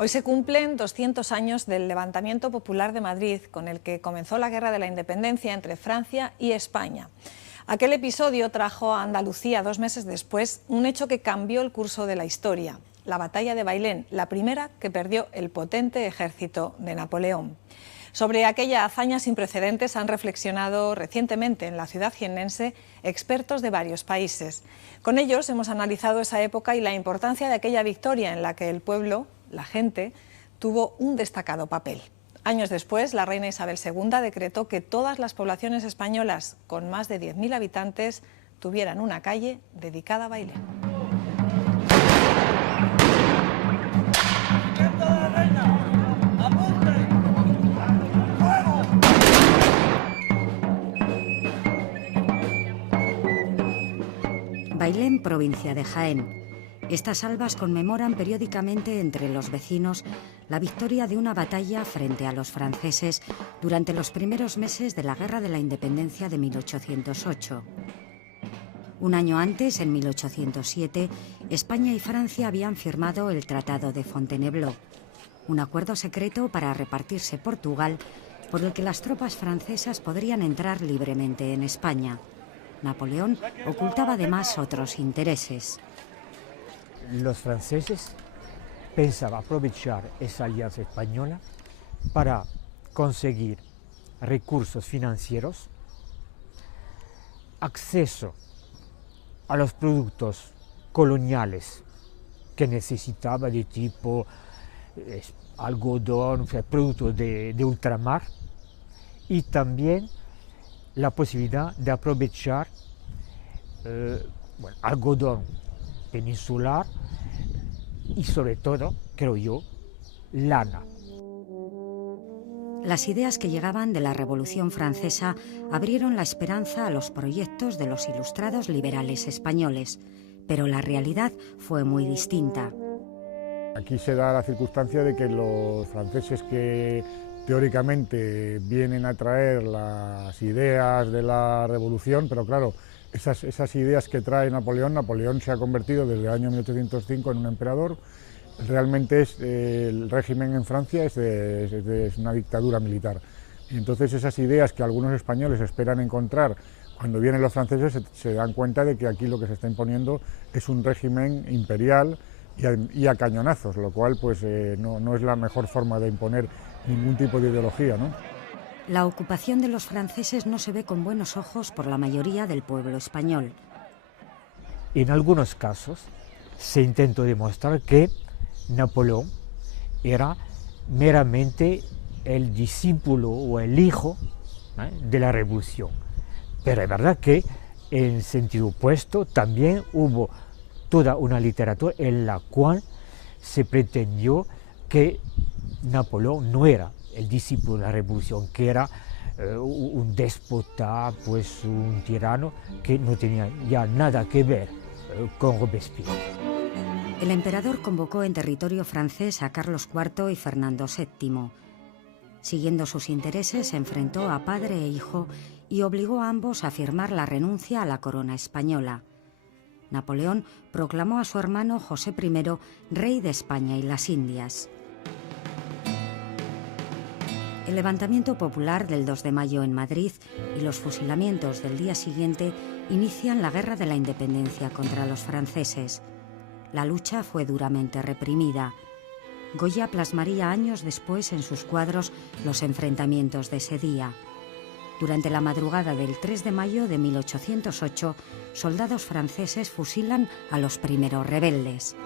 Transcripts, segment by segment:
Hoy se cumplen 200 años del levantamiento popular de Madrid, con el que comenzó la Guerra de la Independencia entre Francia y España. Aquel episodio trajo a Andalucía 2 meses después un hecho que cambió el curso de la historia: la batalla de Bailén, la primera que perdió el potente ejército de Napoleón. Sobre aquella hazaña sin precedentes han reflexionado recientemente en la ciudad jiennense expertos de varios países. Con ellos hemos analizado esa época y la importancia de aquella victoria en la que el pueblo, la gente, tuvo un destacado papel. Años después, la reina Isabel II decretó que todas las poblaciones españolas con más de 10.000 habitantes tuvieran una calle dedicada a Bailén. Bailén, provincia de Jaén. Estas albas conmemoran periódicamente entre los vecinos la victoria de una batalla frente a los franceses durante los primeros meses de la Guerra de la Independencia de 1808. Un año antes, en 1807, España y Francia habían firmado el Tratado de Fontainebleau, un acuerdo secreto para repartirse Portugal, por el que las tropas francesas podrían entrar libremente en España. Napoleón ocultaba además otros intereses. Los franceses pensaban aprovechar esa alianza española para conseguir recursos financieros, acceso a los productos coloniales que necesitaba, de tipo algodón, productos de ultramar, y también la posibilidad de aprovechar algodón peninsular y, sobre todo, creo yo, lana. Las ideas que llegaban de la Revolución Francesa abrieron la esperanza a los proyectos de los ilustrados liberales españoles, pero la realidad fue muy distinta. Aquí se da la circunstancia de que los franceses, que teóricamente vienen a traer las ideas de la revolución, pero claro, esas ideas que trae Napoleón se ha convertido desde el año 1805 en un emperador. Realmente el régimen en Francia es una dictadura militar. Y entonces esas ideas que algunos españoles esperan encontrar cuando vienen los franceses se dan cuenta de que aquí lo que se está imponiendo es un régimen imperial y a cañonazos, lo cual pues no es la mejor forma de imponer ningún tipo de ideología, ¿no? La ocupación de los franceses no se ve con buenos ojos por la mayoría del pueblo español. En algunos casos se intentó demostrar que Napoleón era meramente el discípulo o el hijo de la revolución. Pero es verdad que en sentido opuesto también hubo toda una literatura en la cual se pretendió que Napoleón no era el discípulo de la revolución, que era un déspota, pues un tirano que no tenía ya nada que ver con Robespierre. El emperador convocó en territorio francés a Carlos IV y Fernando VII. Siguiendo sus intereses, se enfrentó a padre e hijo y obligó a ambos a firmar la renuncia a la corona española. Napoleón proclamó a su hermano José I rey de España y las Indias. El levantamiento popular del 2 de mayo en Madrid y los fusilamientos del día siguiente inician la Guerra de la Independencia contra los franceses. La lucha fue duramente reprimida. Goya plasmaría años después en sus cuadros los enfrentamientos de ese día. Durante la madrugada del 3 de mayo de 1808, soldados franceses fusilan a los primeros rebeldes.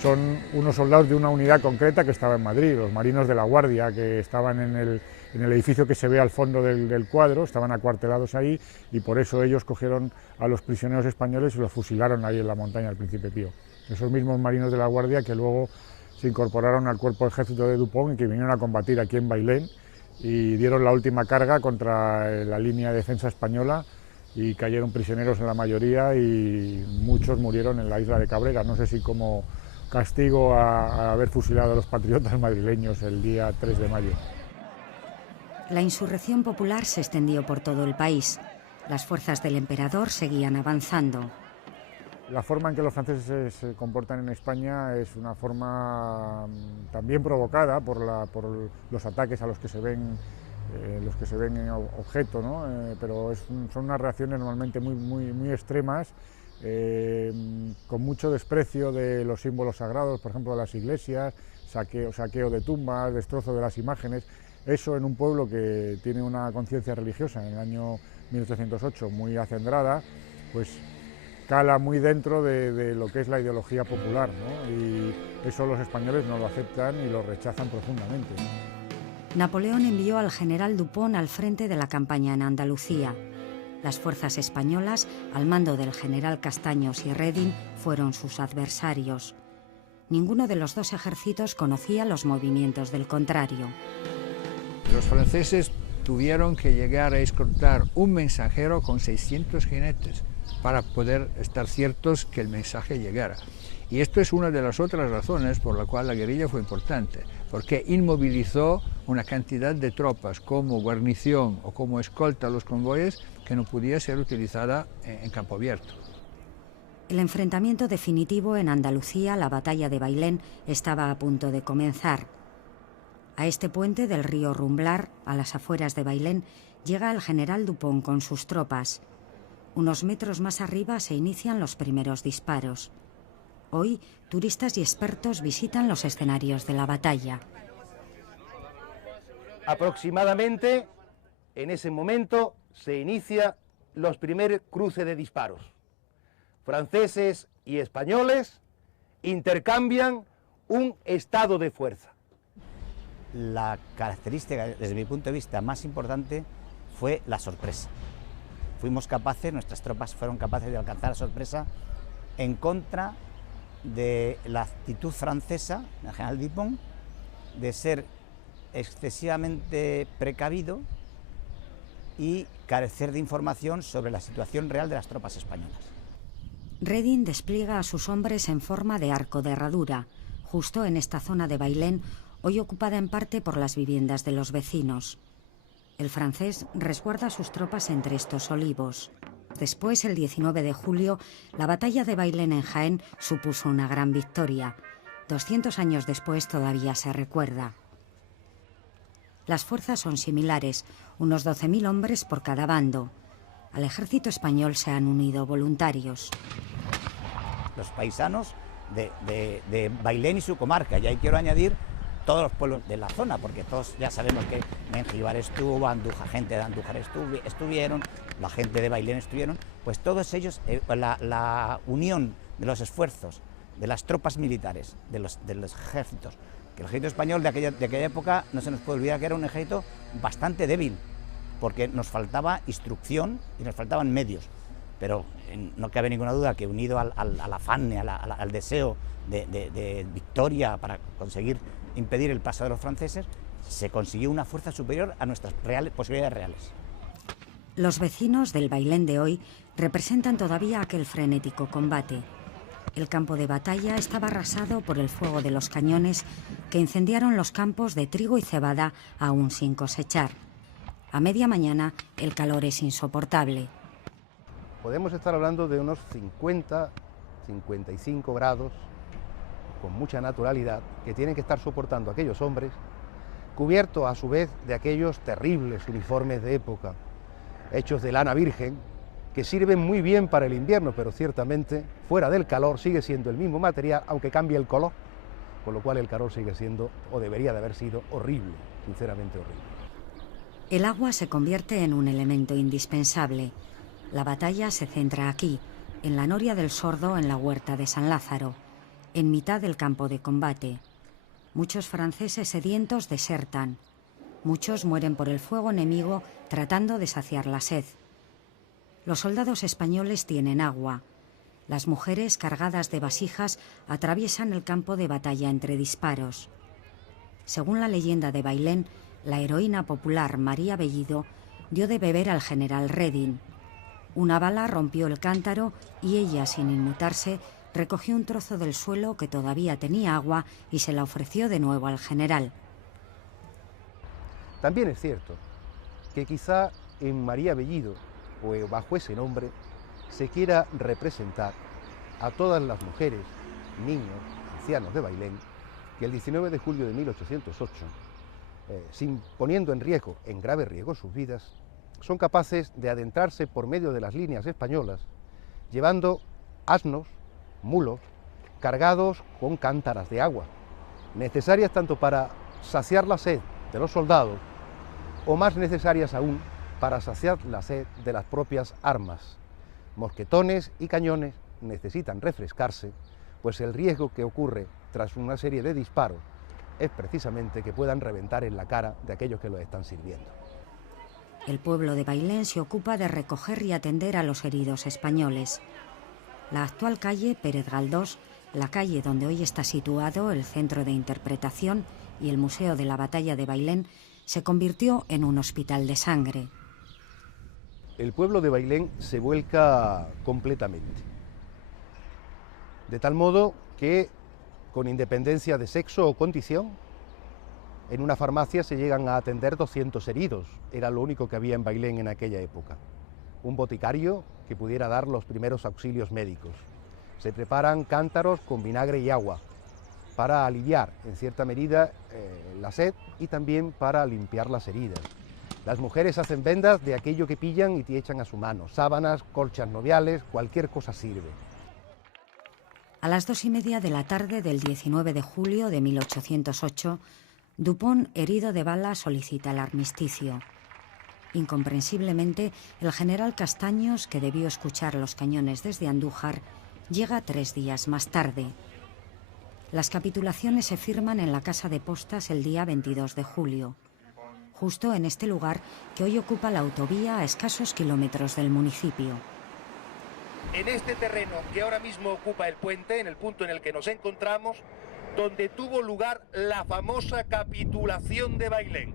Son unos soldados de una unidad concreta que estaba en Madrid, los marinos de la Guardia, que estaban en el edificio que se ve al fondo del cuadro, estaban acuartelados ahí, y por eso ellos cogieron a los prisioneros españoles y los fusilaron ahí en la montaña del Príncipe Pío. Esos mismos marinos de la Guardia que luego se incorporaron al cuerpo de ejército de Dupont y que vinieron a combatir aquí en Bailén y dieron la última carga contra la línea de defensa española, y cayeron prisioneros en la mayoría y muchos murieron en la isla de Cabrera. No sé si como castigo a haber fusilado a los patriotas madrileños el día 3 de mayo. La insurrección popular se extendió por todo el país. Las fuerzas del emperador seguían avanzando. La forma en que los franceses se comportan en España es una forma también provocada por los ataques a los que se ven en objeto, ¿no? Pero son unas reacciones normalmente muy extremas, con mucho desprecio de los símbolos sagrados, por ejemplo de las iglesias, saqueo de tumbas, destrozo de las imágenes. Eso en un pueblo que tiene una conciencia religiosa en el año 1808 muy acendrada, pues cala muy dentro de lo que es la ideología popular, ¿no? Y eso los españoles no lo aceptan y lo rechazan profundamente. Napoleón envió al general Dupont al frente de la campaña en Andalucía. Las fuerzas españolas, al mando del general Castaños y Reding, fueron sus adversarios. Ninguno de los dos ejércitos conocía los movimientos del contrario. Los franceses tuvieron que llegar a escoltar un mensajero con 600 jinetes para poder estar ciertos que el mensaje llegara. Y esto es una de las otras razones por la cual la guerrilla fue importante, porque inmovilizó una cantidad de tropas como guarnición o como escolta a los convoyes que no podía ser utilizada en campo abierto. El enfrentamiento definitivo en Andalucía, la batalla de Bailén, estaba a punto de comenzar. A este puente del río Rumblar, a las afueras de Bailén, llega el general Dupont con sus tropas. Unos metros más arriba se inician los primeros disparos. Hoy, turistas y expertos visitan los escenarios de la batalla. Aproximadamente, en ese momento, se inicia los primeros cruces de disparos. Franceses y españoles intercambian un estado de fuerza. La característica, desde mi punto de vista, más importante fue la sorpresa. Fuimos capaces, nuestras tropas fueron capaces de alcanzar la sorpresa en contra de la actitud francesa, del general Dupont, de ser excesivamente precavido y carecer de información sobre la situación real de las tropas españolas. Reding despliega a sus hombres en forma de arco de herradura, justo en esta zona de Bailén, hoy ocupada en parte por las viviendas de los vecinos. El francés resguarda a sus tropas entre estos olivos. Después, el 19 de julio, la batalla de Bailén en Jaén supuso una gran victoria. 200 años después todavía se recuerda. Las fuerzas son similares, unos 12.000 hombres por cada bando. Al ejército español se han unido voluntarios. Los paisanos de Bailén y su comarca, y ahí quiero añadir todos los pueblos de la zona, porque todos ya sabemos que Mengíbar estuvo, Andújar, gente de Andújar estuvieron, la gente de Bailén estuvieron, pues todos ellos, la unión de los esfuerzos de las tropas militares, de los ejércitos, que el ejército español de aquella época, no se nos puede olvidar que era un ejército bastante débil, porque nos faltaba instrucción y nos faltaban medios, pero no cabe ninguna duda que unido al afán, al deseo de victoria para conseguir impedir el paso de los franceses, se consiguió una fuerza superior a nuestras posibilidades reales. Los vecinos del Bailén de hoy representan todavía aquel frenético combate. El campo de batalla estaba arrasado por el fuego de los cañones que incendiaron los campos de trigo y cebada aún sin cosechar. A media mañana el calor es insoportable. Podemos estar hablando de unos 50-55 grados, con mucha naturalidad, que tienen que estar soportando aquellos hombres, cubiertos a su vez de aquellos terribles uniformes de época, hechos de lana virgen, que sirven muy bien para el invierno, pero ciertamente fuera del calor sigue siendo el mismo material, aunque cambie el color, con lo cual el calor sigue siendo, o debería de haber sido, horrible, sinceramente horrible. El agua se convierte en un elemento indispensable. La batalla se centra aquí, en la noria del Sordo, en la huerta de San Lázaro, en mitad del campo de combate. Muchos franceses sedientos desertan. Muchos mueren por el fuego enemigo tratando de saciar la sed. Los soldados españoles tienen agua. Las mujeres cargadas de vasijas atraviesan el campo de batalla entre disparos. Según la leyenda de Bailén, la heroína popular María Bellido dio de beber al general Reding. Una bala rompió el cántaro y ella, sin inmutarse, recogió un trozo del suelo que todavía tenía agua y se la ofreció de nuevo al general. También es cierto que quizá en María Bellido, o bajo ese nombre, se quiera representar a todas las mujeres, niños, ancianos de Bailén, que el 19 de julio de 1808, poniendo en grave riesgo sus vidas, son capaces de adentrarse por medio de las líneas españolas, llevando asnos, mulos, cargados con cántaras de agua, necesarias tanto para saciar la sed de los soldados, o más necesarias aún para saciar la sed de las propias armas. Mosquetones y cañones necesitan refrescarse, pues el riesgo que ocurre tras una serie de disparos es precisamente que puedan reventar en la cara de aquellos que los están sirviendo. El pueblo de Bailén se ocupa de recoger y atender a los heridos españoles. La actual calle Pérez Galdós, la calle donde hoy está situado el Centro de Interpretación y el Museo de la Batalla de Bailén, se convirtió en un hospital de sangre. El pueblo de Bailén se vuelca completamente, de tal modo que, con independencia de sexo o condición, en una farmacia se llegan a atender 200 heridos, era lo único que había en Bailén en aquella época. Un boticario que pudiera dar los primeros auxilios médicos. Se preparan cántaros con vinagre y agua para aliviar, en cierta medida, la sed y también para limpiar las heridas. Las mujeres hacen vendas de aquello que pillan y te echan a su mano, sábanas, colchas noviales, cualquier cosa sirve. A las 2:30 de la tarde del 19 de julio de 1808, Dupont, herido de bala, solicita el armisticio. Incomprensiblemente, el general Castaños, que debió escuchar los cañones desde Andújar, llega 3 días más tarde. Las capitulaciones se firman en la Casa de Postas el día 22 de julio, justo en este lugar que hoy ocupa la autovía a escasos kilómetros del municipio. En este terreno que ahora mismo ocupa el puente, en el punto en el que nos encontramos, donde tuvo lugar la famosa capitulación de Bailén.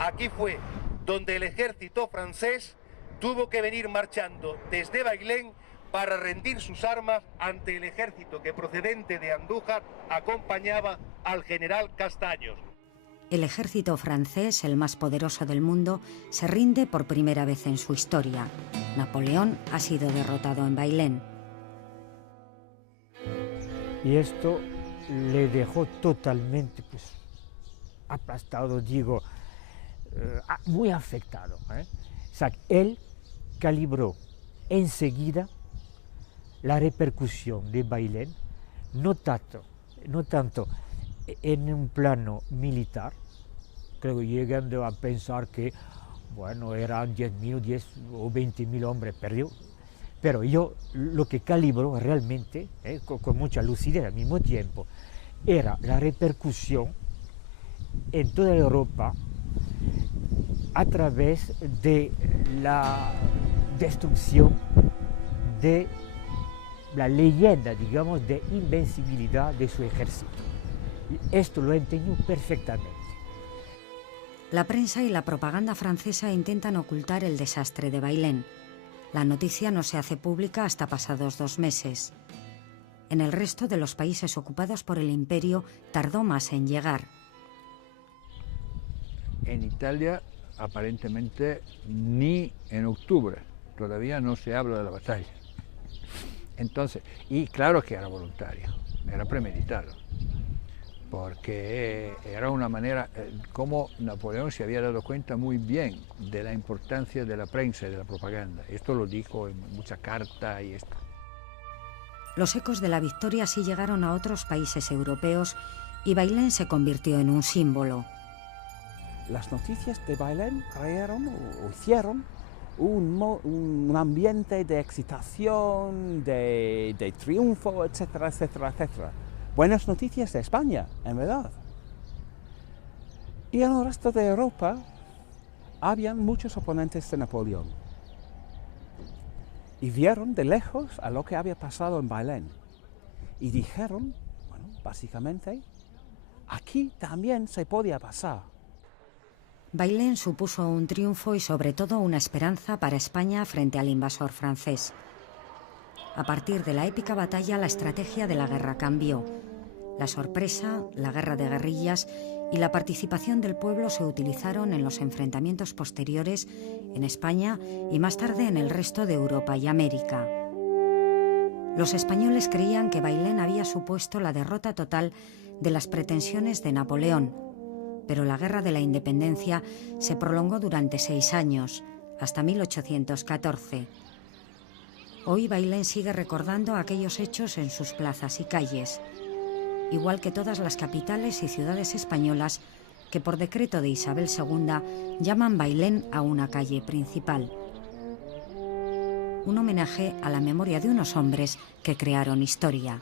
Aquí fue donde el ejército francés tuvo que venir marchando desde Bailén para rendir sus armas ante el ejército que, procedente de Andújar, acompañaba al general Castaños. El ejército francés, el más poderoso del mundo, se rinde por primera vez en su historia. Napoleón ha sido derrotado en Bailén. Y esto le dejó totalmente aplastado, digo, muy afectado. O sea, él calibró enseguida la repercusión de Bailén, no tanto en un plano militar, creo que llegando a pensar que, bueno, eran 10.000, 10 o 20.000 hombres perdidos, pero yo lo que calibró realmente, con mucha lucidez al mismo tiempo, era la repercusión en toda Europa a través de la destrucción de la leyenda, digamos, de invencibilidad de su ejército. Y esto lo entendió perfectamente. La prensa y la propaganda francesa intentan ocultar el desastre de Bailén. La noticia no se hace pública hasta pasados 2 meses. En el resto de los países ocupados por el imperio tardó más en llegar. En Italia, aparentemente, ni en octubre, todavía no se habla de la batalla. Entonces, y claro que era voluntario, era premeditado, porque era una manera, como Napoleón se había dado cuenta muy bien de la importancia de la prensa y de la propaganda. Esto lo dijo en mucha carta y esto. Los ecos de la victoria sí llegaron a otros países europeos y Bailén se convirtió en un símbolo. Las noticias de Bailén crearon o hicieron un ambiente de excitación, de triunfo, etcétera, etcétera, etcétera. Buenas noticias de España, en verdad. Y en el resto de Europa habían muchos oponentes de Napoleón. Y vieron de lejos a lo que había pasado en Bailén. Y dijeron, bueno, básicamente, aquí también se podía pasar. Bailén supuso un triunfo y sobre todo una esperanza para España frente al invasor francés. A partir de la épica batalla, la estrategia de la guerra cambió. La sorpresa, la guerra de guerrillas y la participación del pueblo se utilizaron en los enfrentamientos posteriores en España y más tarde en el resto de Europa y América. Los españoles creían que Bailén había supuesto la derrota total de las pretensiones de Napoleón, pero la Guerra de la Independencia se prolongó durante 6 años, hasta 1814. Hoy Bailén sigue recordando aquellos hechos en sus plazas y calles, igual que todas las capitales y ciudades españolas que por decreto de Isabel II llaman Bailén a una calle principal. Un homenaje a la memoria de unos hombres que crearon historia.